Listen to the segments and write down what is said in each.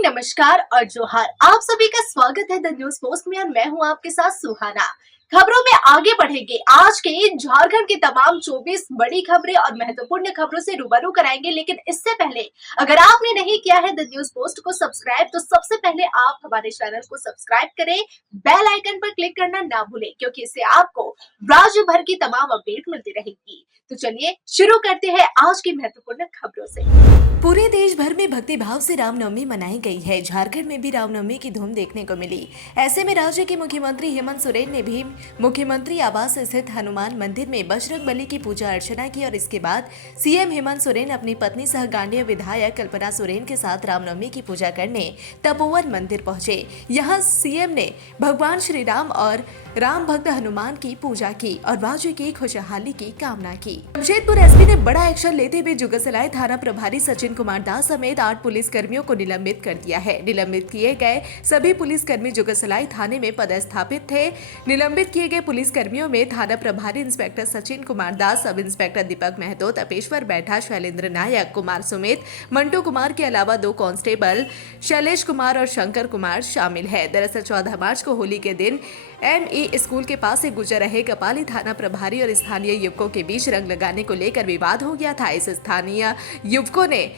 Morning, नमस्कार और जोहार। आप सभी का स्वागत है द न्यूज पोस्ट में और मैं हूं आपके साथ सुहाना। खबरों में आगे बढ़ेंगे। आज के झारखंड की तमाम 24 बड़ी खबरें और महत्वपूर्ण खबरों से रूबरू कराएंगे, लेकिन इससे पहले अगर आपने नहीं किया है द न्यूज पोस्ट को सब्सक्राइब, तो सबसे पहले आप हमारे चैनल को सब्सक्राइब करें, बेल आइकन पर क्लिक करना ना भूलें, क्योंकि इससे आपको राज्य भर की तमाम अपडेट मिलती रहेगी। तो चलिए शुरू करते हैं आज की महत्वपूर्ण खबरों से। पूरे देश भर में भक्ति भाव से रामनवमी मनाई गई है। झारखंड में भी रामनवमी की धूम देखने को मिली। ऐसे में राज्य के मुख्यमंत्री हेमंत सोरेन ने भी मुख्यमंत्री आवास स्थित हनुमान मंदिर में बजरंगबली की पूजा अर्चना की और इसके बाद सीएम हेमंत सोरेन अपनी पत्नी सह गांडेय विधायक कल्पना सोरेन के साथ रामनवमी की पूजा करने तपोवन मंदिर पहुंचे। यहाँ सीएम ने भगवान श्री राम और राम भक्त हनुमान की पूजा की और राज्य की खुशहाली की कामना की। जमशेदपुर एसपी ने बड़ा एक्शन लेते हुए जुगसलाई थाना प्रभारी सचिन कुमार दास समेत 8 पुलिस कर्मियों को निलंबित कर दिया है। निलंबित किए गए सभी पुलिसकर्मी जुगसलाई थाने में पदस्थापित थे। निलंबित किए गए पुलिस कर्मियों में थाना प्रभारी inspector Sachin Kumar Das, sub inspector दीपक महतो, तपेश्वर बैठा, शैलेंद्र नायक, कुमार सुमित, मंटू कुमार के अलावा 2 कांस्टेबल शैलेश कुमार और शंकर कुमार शामिल है। दरअसल 14 मार्च को होली के दिन एमई स्कूल के पास से गुजर रहे कपाली थाना प्रभारी और स्थानीय युवकों के बीच रंग लगाने को लेकर विवाद हो गया था। इस स्थानीय युवकों ने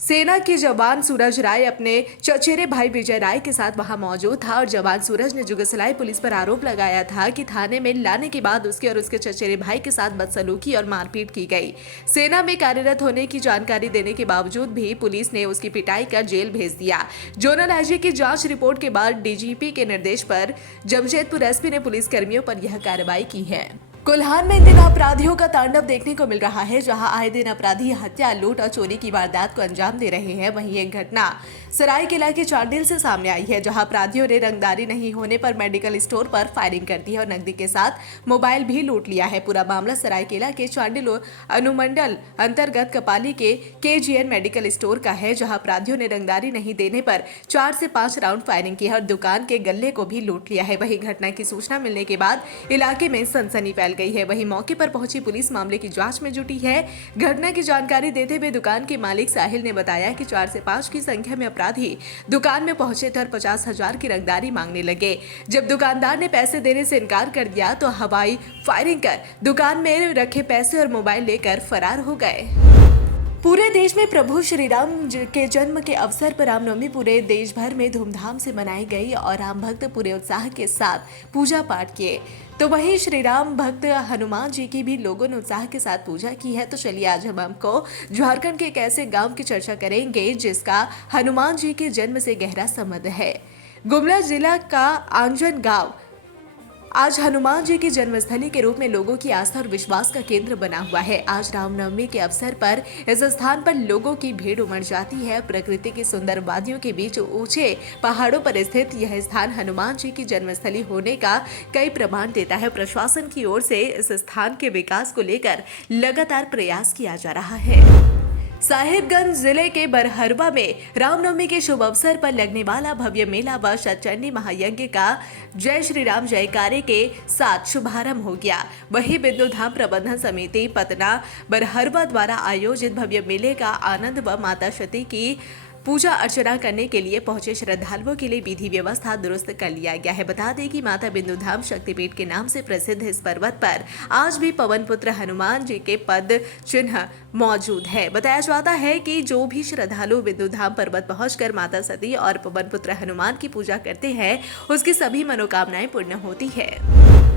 सेना के जवान सूरज राय अपने चचेरे भाई विजय राय के साथ वहां मौजूद था और जवान सूरज ने जुगसलाई पुलिस पर आरोप लगाया था कि थाने में लाने के बाद उसके और उसके चचेरे भाई के साथ बदसलूकी और मारपीट की गई। सेना में कार्यरत होने की जानकारी देने के बावजूद भी पुलिस ने उसकी पिटाई कर जेल भेज दिया। जोनल आईजी की जांच रिपोर्ट के बाद डीजीपी के निर्देश पर जमशेदपुर एसपी ने पुलिस कर्मियों पर यह कार्रवाई की है। कोल्हान में इन दिनों अपराधियों का तांडव देखने को मिल रहा है, जहां आए दिन अपराधी हत्या, लूट और चोरी की वारदात को अंजाम दे रहे हैं। वहीं एक घटना सरायकेला के चांडिल से सामने आई है, जहां अपराधियों ने रंगदारी नहीं होने पर मेडिकल स्टोर पर फायरिंग कर दी है और नकदी के साथ मोबाइल भी लूट लिया है। पूरा मामला सरायकेला के चांडिल अनुमंडल अंतर्गत कपाली के केजीएन मेडिकल स्टोर का है, जहां अपराधियों ने रंगदारी नहीं देने पर 4 से 5 राउंड फायरिंग की है और दुकान के गल्ले को भी लूट लिया है। वहीं घटना की सूचना मिलने के बाद इलाके में सनसनी फैल गई है। वहीं मौके पर पहुंची पुलिस मामले की जांच में जुटी है। घटना की जानकारी देते हुए दुकान के मालिक साहिल ने बताया कि 4 से 5 की संख्या में अपराधी दुकान में पहुंचे थे और 50,000 की रंगदारी मांगने लगे। जब दुकानदार ने पैसे देने से इनकार कर दिया तो हवाई फायरिंग कर दुकान में रखे पैसे और मोबाइल लेकर फरार हो गए। पूरे देश में प्रभु श्री राम के जन्म के अवसर पर रामनवमी पूरे देश भर में धूमधाम से मनाई गई और राम भक्त पूरे उत्साह के साथ पूजा पाठ किए। तो वहीं श्री राम भक्त हनुमान जी की भी लोगों ने उत्साह के साथ पूजा की है। तो चलिए आज हम आपको झारखंड के एक ऐसे गांव की चर्चा करेंगे जिसका हनुमान जी के जन्म से गहरा संबंध है। गुमला जिला का आंजन गांव आज हनुमान जी की जन्मस्थली के रूप में लोगों की आस्था और विश्वास का केंद्र बना हुआ है। आज रामनवमी के अवसर पर इस स्थान पर लोगों की भीड़ उमड़ जाती है। प्रकृति की सुंदर वादियों के बीच ऊंचे पहाड़ों पर स्थित यह स्थान हनुमान जी की जन्मस्थली होने का कई प्रमाण देता है। प्रशासन की ओर से इस स्थान के विकास को लेकर लगातार प्रयास किया जा रहा है। साहिबगंज जिले के बरहरवा में रामनवमी के शुभ अवसर पर लगने वाला भव्य मेला व शतचंडी महायज्ञ का जय श्री राम जयकारे के साथ शुभारंभ हो गया। वहीं बिंदु धाम प्रबंधन समिति पतना बरहरवा द्वारा आयोजित भव्य मेले का आनंद व माता सती की पूजा अर्चना करने के लिए पहुंचे श्रद्धालुओं के लिए विधि व्यवस्था दुरुस्त कर लिया गया है। बता दें कि माता बिंदु धाम शक्तिपीठ के नाम से प्रसिद्ध इस पर्वत पर आज भी पवन पुत्र हनुमान जी के पद चिन्ह मौजूद है। बताया जाता है कि जो भी श्रद्धालु बिंदु धाम पर्वत पहुंचकर माता सती और पवन पुत्र हनुमान की पूजा करते हैं, उसकी सभी मनोकामनाएं पूर्ण होती है।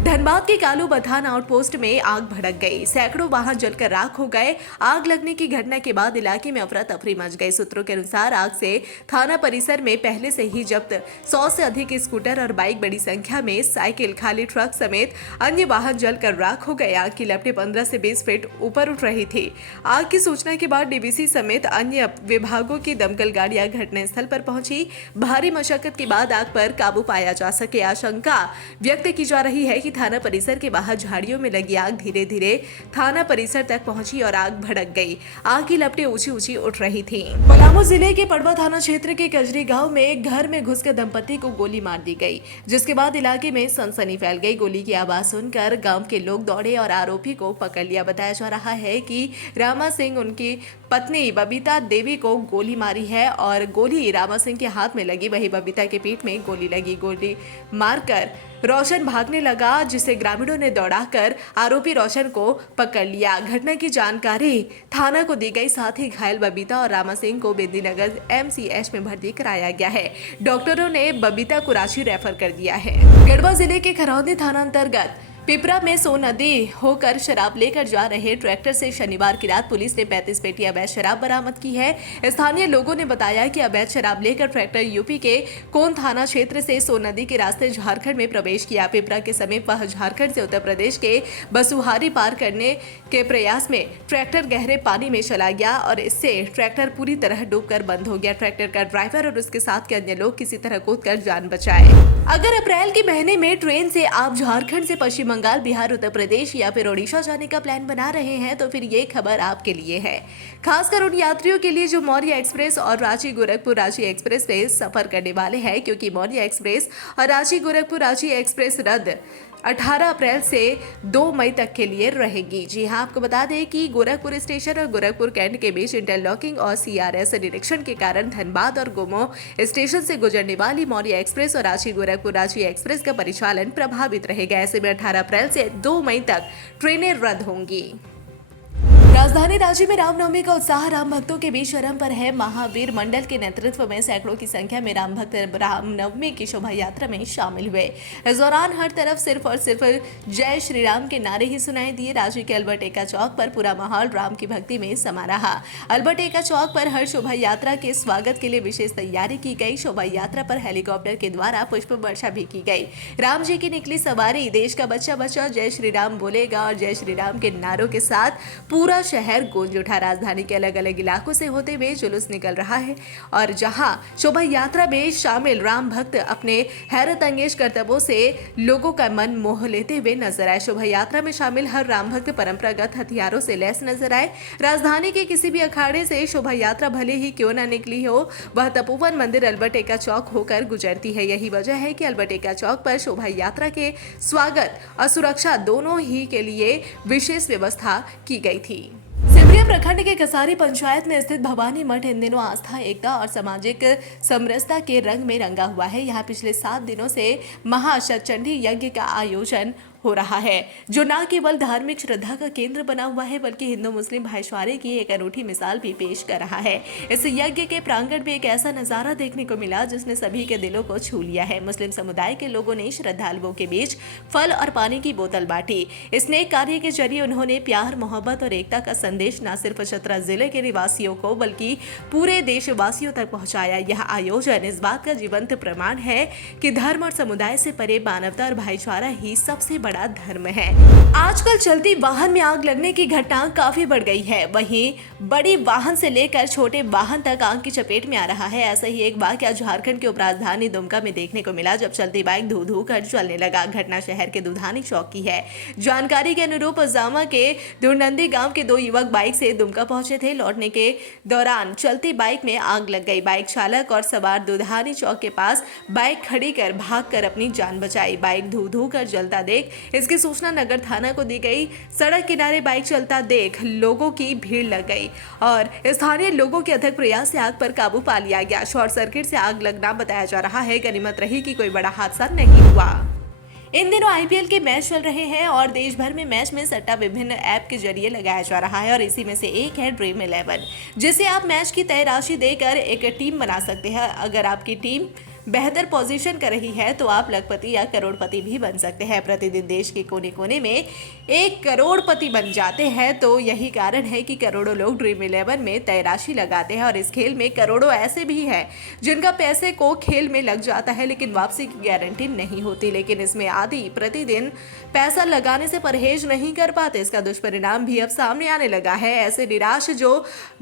धनबाद के कालू बथान आउटपोस्ट में आग भड़क गई, सैकड़ों वाहन जलकर राख हो गए। आग लगने की घटना के बाद इलाके में अफरा तफरी मच गई। सूत्रों के अनुसार आग से थाना परिसर में पहले से ही जब्त 100 से अधिक स्कूटर और बाइक, बड़ी संख्या में साइकिल, खाली ट्रक समेत अन्य वाहन जलकर राख हो गए। आग की लपटें 15 से 20 फीट ऊपर उठ रही थी। आग की सूचना के बाद डीवीसी समेत अन्य विभागों की दमकल गाड़ियां घटनास्थल पर पहुंची। भारी मशक्कत के बाद आग पर काबू पाया जा सके। आशंका व्यक्त की जा रही है कि थाना परिसर के बाहर झाड़ियों में लगी आग धीरे धीरे थाना परिसर तक पहुंची और आग भड़क गई। आग की लपटें ऊंची ऊंची उठ रही थी। पलामू जिले के पड़वा थाना क्षेत्र के कजरी गांव में घर में घुसकर दंपति को गोली मार दी गई, जिसके बाद इलाके में सनसनी फैल गई। गोली की आवाज सुनकर गांव के लोग दौड़े और आरोपी को पकड़ लिया। बताया जा रहा है कि रामा सिंह उनकी पत्नी बबीता देवी को गोली मारी है और गोली रामा सिंह के हाथ में लगी। वहीं बबीता के पीठ में गोली लगी। गोली मारकर रोशन भागने लगा, जिसे ग्रामीणों ने दौड़ाकर आरोपी रोशन को पकड़ लिया। घटना की जानकारी थाना को दी गई। साथ ही घायल बबीता और रामा सिंह को बेदीनगर MCH में भर्ती कराया गया है। डॉक्टरों ने बबीता को रांची रेफर कर दिया है। गढ़वा जिले के खरौंदी थाना अंतर्गत पिपरा में सोन नदी होकर शराब लेकर जा रहे ट्रैक्टर से शनिवार की रात पुलिस ने 35 पेटी अवैध शराब बरामद की है। स्थानीय लोगों ने बताया कि अवैध शराब लेकर ट्रैक्टर यूपी के कोन थाना क्षेत्र से सोन नदी के रास्ते झारखंड में प्रवेश किया। पिपरा के समीप वह झारखंड से उत्तर प्रदेश के बसुहारी पार करने के प्रयास में ट्रैक्टर गहरे पानी में चला गया और इससे ट्रैक्टर पूरी तरह डूबकर बंद हो गया। ट्रैक्टर का ड्राइवर और उसके साथ के अन्य लोग किसी तरह कूदकर जान बचाए। अगर अप्रैल के महीने में ट्रेन से आप झारखंड से पश्चिम बंगाल, बिहार, उत्तर प्रदेश या फिर ओडिशा जाने का प्लान बना रहे हैं तो फिर ये खबर आपके लिए है। खासकर उन यात्रियों के लिए जो मौर्य एक्सप्रेस और रांची गोरखपुर रांची एक्सप्रेस पे सफर करने वाले हैं, क्योंकि मौर्य एक्सप्रेस और रांची गोरखपुर रांची एक्सप्रेस रद्द 18 अप्रैल से 2 मई तक के लिए रहेगी। जी हां, आपको बता दें कि गोरखपुर स्टेशन और गोरखपुर कैंट के बीच इंटरलॉकिंग और CRS निरीक्षण के कारण धनबाद और गोमो स्टेशन से गुजरने वाली मौर्य एक्सप्रेस और रांची गोरखपुर रांची एक्सप्रेस का परिचालन प्रभावित रहेगा। ऐसे में 18 अप्रैल से 2 मई तक ट्रेनें रद्द होंगी। राजधानी रांची में रामनवमी का उत्साह राम भक्तों के बीच चरम पर है। महावीर मंडल के नेतृत्व में सैकड़ों की संख्या में राम भक्त रामनवमी की शोभा यात्रा में शामिल हुए। इस दौरान हर तरफ सिर्फ और सिर्फ जय श्री राम के नारे ही सुनाई दिए। रांची के अल्बर्ट एक्का चौक पर पूरा माहौल राम की भक्ति में समा रहा। अल्बर्ट एक्का चौक पर हर शोभा यात्रा के स्वागत के लिए विशेष तैयारी की गई। शोभा यात्रा पर हेलीकॉप्टर के द्वारा पुष्प वर्षा भी की गई। राम जी की निकली सवारी देश का बच्चा बच्चा जय श्री राम बोलेगा और जय श्री राम के नारों के साथ पूरा शहर गूंज उठा। राजधानी के अलग अलग इलाकों से होते हुए जुलूस निकल रहा है और जहां शोभा यात्रा में शामिल राम भक्त अपने हैरत अंगेज करतबों से लोगों का मन मोह लेते हुए नजर आए। शोभा यात्रा में शामिल हर राम भक्त परंपरागत हथियारों से लैस नजर आए। राजधानी के किसी भी अखाड़े से शोभा यात्रा भले ही क्यों न निकली हो, वह तपोवन मंदिर अल्बर्ट एक्का चौक होकर गुजरती है। यही वजह है कि अल्बर्ट एक्का चौक पर शोभा यात्रा के स्वागत और सुरक्षा दोनों ही के लिए विशेष व्यवस्था की गई थी। सिमरिया प्रखंड के कसारी पंचायत में स्थित भवानी मठ इन दिनों आस्था, एकता और सामाजिक समरसता के रंग में रंगा हुआ है। यहाँ पिछले 7 दिनों से महाशतचंडी यज्ञ का आयोजन हो रहा है, जो न केवल धार्मिक श्रद्धा का केंद्र बना हुआ है बल्कि हिंदू मुस्लिम भाईचारे की एक अनूठी मिसाल भी पेश कर रहा है। इस यज्ञ के प्रांगण में एक ऐसा नजारा देखने को मिला जिसने सभी के दिलों को छू लिया है। मुस्लिम समुदाय के लोगों ने श्रद्धालुओं के बीच फल और पानी की बोतल बांटी। इस नेक कार्य के जरिए उन्होंने प्यार, मोहब्बत और एकता का संदेश न सिर्फ चतरा जिले के निवासियों को बल्कि पूरे देशवासियों तक पहुंचाया। यह आयोजन इस बात का जीवंत प्रमाण है कि धर्म और समुदाय से परे मानवता और भाईचारा ही सबसे बड़ा धर्म है। आजकल चलती वाहन में आग लगने की घटना काफी बढ़ गई है। वहीं बड़ी वाहन से लेकर छोटे वाहन तक आग की चपेट में आ रहा है। ऐसा ही एक वाकया झारखंड के उपराजधानी दुमका में देखने को मिला, जब चलती बाइक धू धू कर जलने लगा। घटना शहर के दुधानी चौक की है। जानकारी के अनुरूप जामा के धुरनंदी गांव के 2 युवक बाइक से दुमका पहुंचे थे। लौटने के दौरान चलती बाइक में आग लग गई। बाइक चालक और सवार दुधानी चौक के पास बाइक खड़ी कर भागकर अपनी जान बचाई। बाइक धू धू कर जलता देख इसकी सूचना नगर थाना को दी गई। सड़क किनारे बाइक चलता देख लोगों की भीड़ लग गई और स्थानीय लोगों के अथक प्रयास से आग पर काबू पा लिया गया। शॉर्ट सर्किट से आग लगना बताया जा रहा है। गनीमत रही कि कोई बड़ा हादसा नहीं हुआ। इन दिनों IPL के मैच चल रहे हैं और देश भर में मैच में सट्टा विभिन्न ऐप के जरिए लगाया जा रहा है और इसी में से एक है ड्रीम 11, जिसे आप मैच की तय राशि देकर एक टीम बना सकते हैं। अगर आपकी टीम बेहतर पोजीशन कर रही है तो आप लखपति या करोड़पति भी बन सकते हैं। प्रतिदिन देश के कोने कोने में 1 करोड़पति बन जाते हैं। तो यही कारण है कि करोड़ों लोग ड्रीम 11 में तय राशि लगाते हैं और इस खेल में करोड़ों ऐसे भी हैं जिनका पैसे को खेल में लग जाता है लेकिन वापसी की गारंटी नहीं होती। लेकिन इसमें आदि प्रतिदिन पैसा लगाने से परहेज नहीं कर पाते। इसका दुष्परिणाम भी अब सामने आने लगा है। ऐसे निराश जो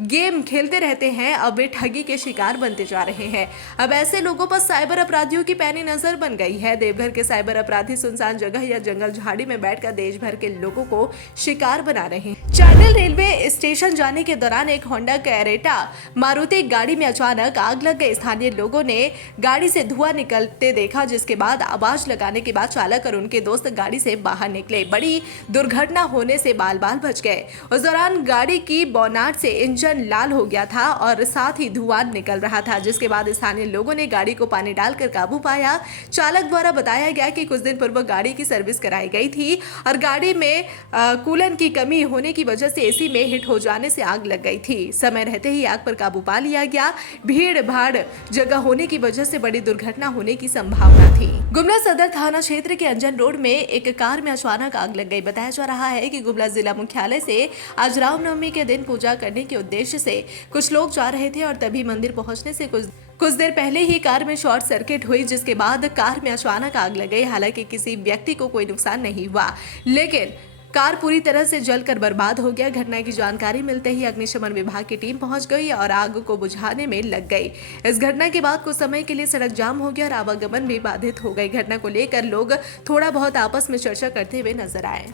गेम खेलते रहते हैं अब वे ठगी के शिकार बनते जा रहे हैं। अब ऐसे लोगों पर साइबर अपराधियों की पैनी नजर बन गई है। देवघर के साइबर अपराधी सुनसान जगह या जंगल झाड़ी में बैठकर देश भर के लोगों को शिकार बना रहे हैं। चांडिल रेलवे स्टेशन जाने के दौरान एक होंडा कैरेटा मारुति गाड़ी में अचानक आग लग गई। स्थानीय लोगों ने गाड़ी से धुआं निकलते देखा, जिसके बाद आवाज लगाने के बाद चालक और उनके दोस्त गाड़ी से बाहर निकले। बड़ी दुर्घटना होने से बाल बाल बच गए। उस दौरान गाड़ी की बोनट से इंजन लाल हो गया था और साथ ही धुआं निकल रहा था, जिसके बाद स्थानीय लोगों ने गाड़ी को पानी डालकर काबू पाया। चालक द्वारा बताया गया कि कुछ दिन पूर्व गाड़ी की सर्विस कराई गई थी और गाड़ी में कूलन की कमी होने की वजह से एसी में हिट हो जाने से आग लग गई थी। समय रहते ही आग पर काबू पा लिया गया। भीड़ भाड़ जगह होने की वजह से बड़ी दुर्घटना होने की संभावना थी। गुमला सदर थाना क्षेत्र के अंजन रोड में एक कार में अचानक आग लग गई। बताया जा रहा है कि गुमला जिला मुख्यालय से आज रामनवमी के दिन पूजा करने के उद्देश्य से कुछ लोग जा रहे थे और तभी मंदिर पहुंचने से कुछ देर पहले ही कार में शॉर्ट सर्किट हुई, जिसके बाद कार में अचानक आग लग गई। हालांकि किसी व्यक्ति को कोई नुकसान नहीं हुआ, लेकिन कार पूरी तरह से जलकर बर्बाद हो गया। घटना की जानकारी मिलते ही अग्निशमन विभाग की टीम पहुंच गई और आग को बुझाने में लग गई। इस घटना के बाद कुछ समय के लिए सड़क जाम हो गया और आवागमन भी बाधित हो गई। घटना को लेकर लोग थोड़ा बहुत आपस में चर्चा करते हुए नजर आए।